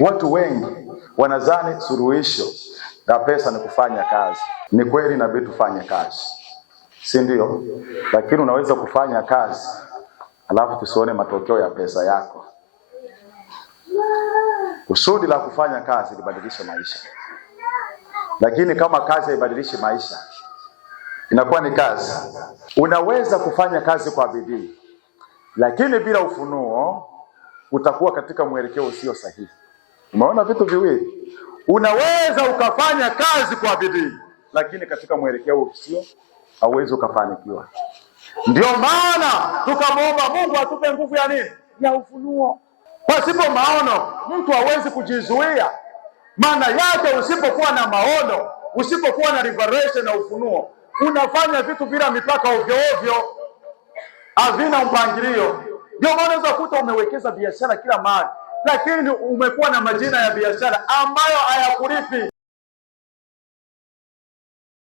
Watu wengi wanadhani suluhisho la pesa ni kufanya kazi. Ni kweli inabidi tufanye kazi, si ndio? Lakini unaweza kufanya kazi alafu tusione matokeo ya pesa yako. Kusudi la kufanya kazi libadilishe maisha, lakini kama kazi haibadilishi maisha inakuwa ni kazi. Unaweza kufanya kazi kwa bidii, lakini bila ufunuo utakuwa katika mwelekeo usio sahihi. Umeona vitu viwili? Unaweza ukafanya kazi kwa bidii, lakini katika mwelekeo usio, hauwezi ukafanikiwa. Ndio maana tukamwomba Mungu atupe nguvu ya nini? Ya ufunuo. Pasipo maono mtu hawezi kujizuia. Maana yake usipokuwa na maono, usipokuwa na revelation na ufunuo, unafanya vitu bila mipaka, ovyo ovyo, havina mpangilio. Ndio maana unaweza kukuta umewekeza biashara kila mahali, lakini umekuwa na majina ya biashara ambayo hayakulipi.